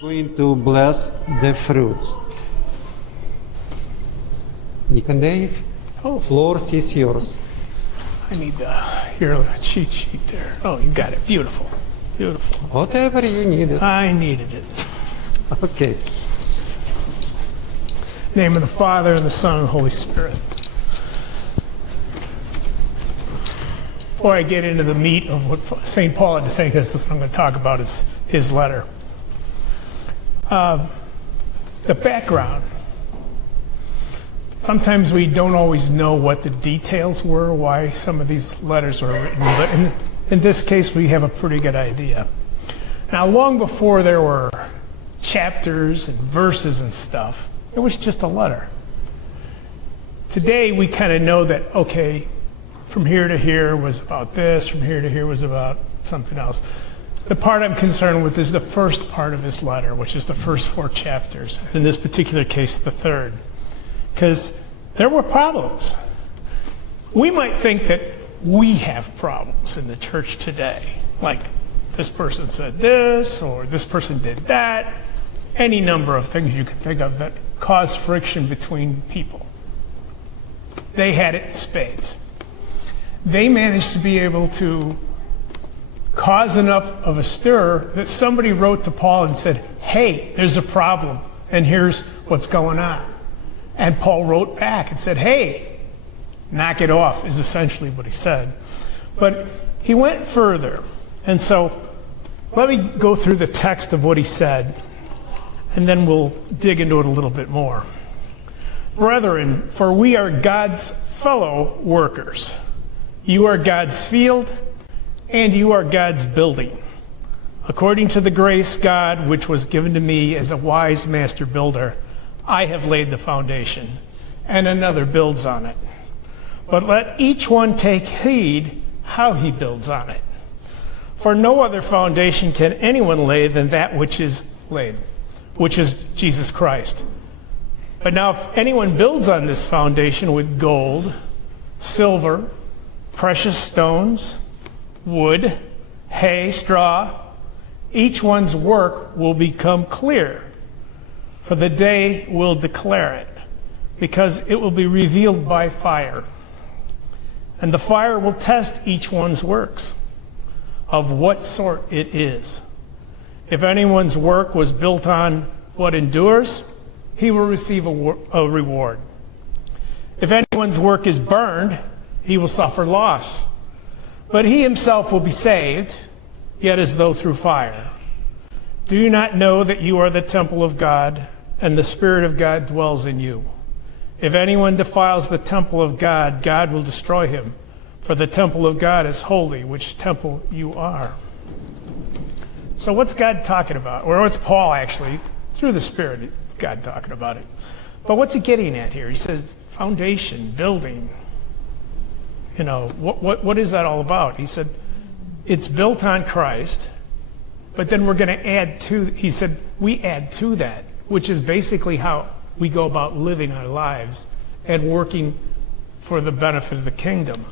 going to bless the fruits. Nick and Dave, floor is yours. I need your cheat sheet there. Oh, you got it. Beautiful. Beautiful. Whatever you needed. I needed it. Okay. Name of the Father, and the Son, and the Holy Spirit. Before I get into the meat of what St. Paul had to say, because what I'm going to talk about is his letter. The background. Sometimes we don't always know what the details were, why some of these letters were written, but in this case we have a pretty good idea. Now, long before there were chapters and verses and stuff, it was just a letter. Today we kind of know that, okay, from here to here was about this, from here to here was about something else. The part I'm concerned with is the first part of his letter, which is the first 4 chapters. In this particular case, the third. Because there were problems. We might think that we have problems in the church today. Like, this person said this, or this person did that. Any number of things you could think of that cause friction between people. They had it in spades. They managed to be able to cause enough of a stir that somebody wrote to Paul and said, hey, there's a problem, and here's what's going on. And Paul wrote back and said, hey, knock it off, is essentially what he said. But he went further. And so let me go through the text of what he said, and then we'll dig into it a little bit more. Brethren, for we are God's fellow workers. You are God's field, and you are God's building. According to the grace God, which was given to me as a wise master builder, I have laid the foundation, and another builds on it. But let each one take heed how he builds on it. For no other foundation can anyone lay than that which is laid, which is Jesus Christ. But now if anyone builds on this foundation with gold, silver, precious stones, wood, hay, straw, each one's work will become clear. For the day will declare it, because it will be revealed by fire. And the fire will test each one's works, of what sort it is. If anyone's work was built on what endures, he will receive a reward. If anyone's work is burned, he will suffer loss. But he himself will be saved, yet as though through fire. Do you not know that you are the temple of God, and the Spirit of God dwells in you? If anyone defiles the temple of God, God will destroy him. For the temple of God is holy, which temple you are. So what's God talking about? Or what's Paul actually, through the Spirit, it's God talking about it. But what's he getting at here? He says foundation, building. You know, what is that all about? He said it's built on Christ, but then we're going to add to, he said we add to that, which is basically how we go about living our lives and working for the benefit of the kingdom.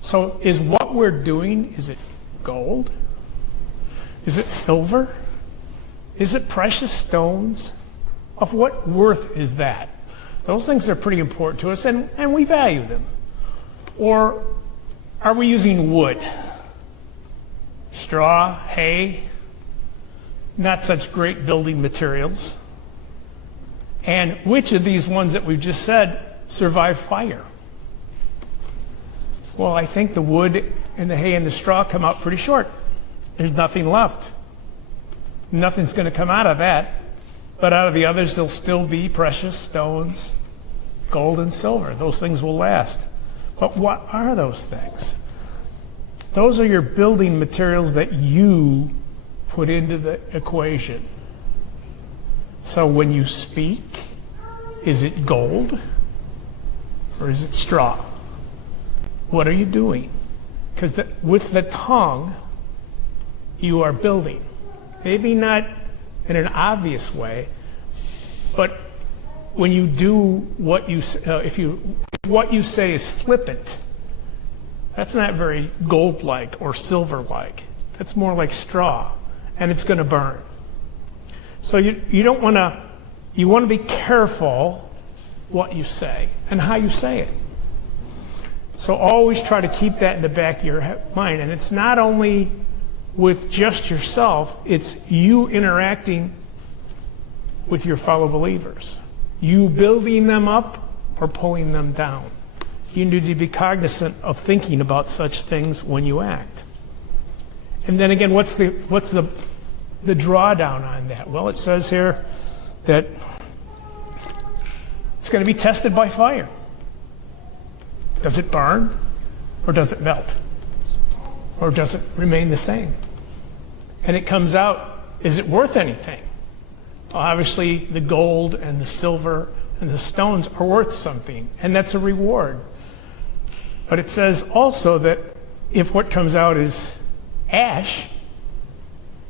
So is what we're doing, is it gold? Is it silver? Is it precious stones? Of what worth is that? Those things are pretty important to us, and we value them. Or are we using wood, straw, hay, not such great building materials? And which of these ones that we've just said survive fire? Well, I think the wood and the hay and the straw come out pretty short. There's nothing left. Nothing's going to come out of that. But out of the others, there'll still be precious stones, gold and silver. Those things will last. But what are those things? Those are your building materials that you put into the equation. So when you speak, is it gold or is it straw? What are you doing? Because with the tongue, you are building. Maybe not in an obvious way, but when you do what you if what you say is flippant, that's not very gold-like or silver-like. That's more like straw, and it's going to burn. So you don't want to, you want to be careful what you say and how you say it. So always try to keep that in the back of your mind. And it's not only with just yourself, it's you interacting with your fellow believers. You building them up or pulling them down. You need to be cognizant of thinking about such things when you act. And then again, what's the drawdown on that? Well, it says here that it's going to be tested by fire. Does it burn or does it melt? Or does it remain the same? And it comes out, is it worth anything? Well, obviously, the gold and the silver and the stones are worth something, and that's a reward. But it says also that if what comes out is ash,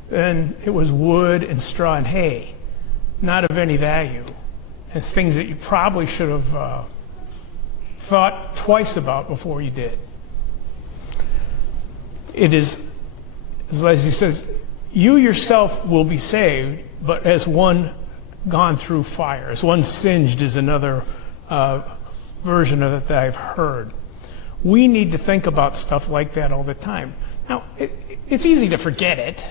then it was wood and straw and hay, not of any value. It's things that you probably should have thought twice about before you did. It is, as Leslie says, you yourself will be saved, but as one gone through fire, as one singed is another version of it that I've heard. We need to think about stuff like that all the time. Now, it's easy to forget it.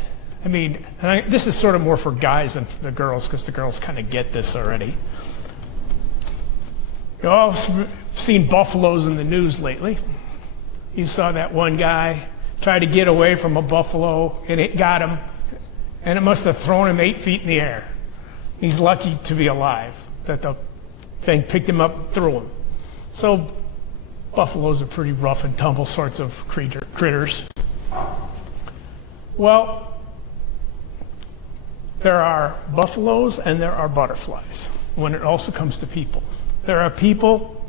I mean, this is sort of more for guys than for the girls, because the girls kind of get this already. You've all seen buffaloes in the news lately. You saw that one guy try to get away from a buffalo, and it got him, and it must have thrown him 8 feet in the air. He's lucky to be alive, that the thing picked him up and threw him. So buffaloes are pretty rough and tumble sorts of critters. Well, there are buffaloes and there are butterflies when it also comes to people. There are people,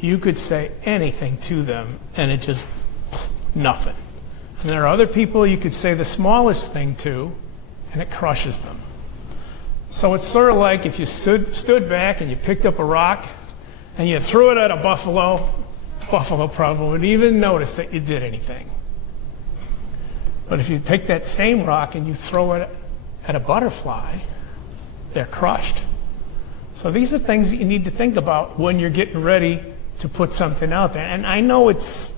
you could say anything to them and it just, nothing. And there are other people you could say the smallest thing to and it crushes them. So it's sort of like if you stood back and you picked up a rock and you threw it at a buffalo probably wouldn't even notice that you did anything. But if you take that same rock and you throw it at a butterfly, they're crushed. So these are things that you need to think about when you're getting ready to put something out there. And I know it's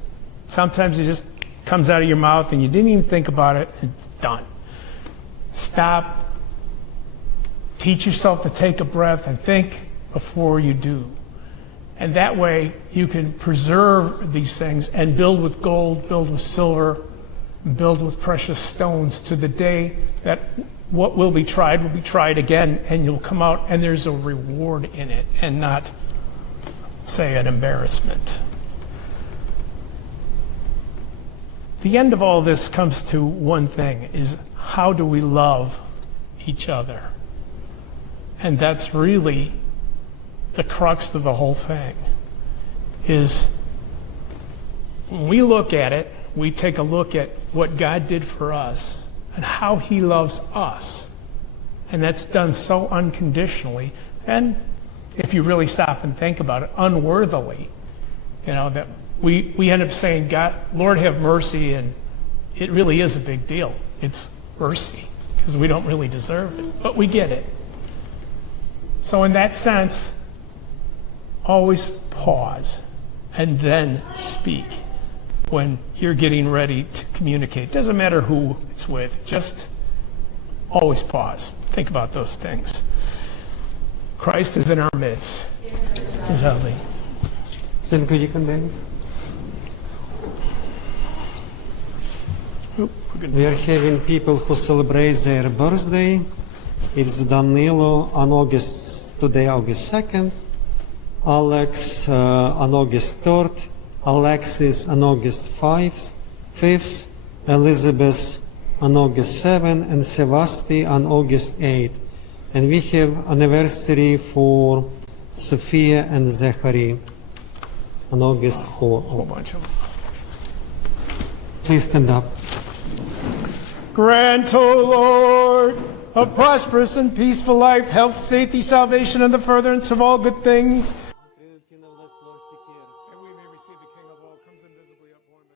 sometimes it just comes out of your mouth and you didn't even think about it, and it's done. Stop. Teach yourself to take a breath and think before you do. And that way you can preserve these things and build with gold, build with silver, build with precious stones to the day that what will be tried again, and you'll come out and there's a reward in it and not, say, an embarrassment. The end of all this comes to one thing, is how do we love each other? And that's really the crux of the whole thing, is when we look at it, we take a look at what God did for us and how he loves us. And that's done so unconditionally. And if you really stop and think about it, unworthily, that we end up saying, God, Lord, have mercy. And it really is a big deal. It's mercy, because we don't really deserve it, but we get it. So in that sense, always pause and then speak when you're getting ready to communicate. Doesn't matter who it's with, just always pause. Think about those things. Christ is in our midst. Exactly. Then could you come back? We are having people who celebrate their birthday. It's Danilo on today August 2nd, Alex on August 3rd, Alexis on August 5th, Elizabeth on August 7th, and Sevasti on August 8th. And we have anniversary for Sophia and Zachary on August 4th. A whole bunch of them. Please stand up. Grant, O Lord, a prosperous and peaceful life, health, safety, salvation, and the furtherance of all good things,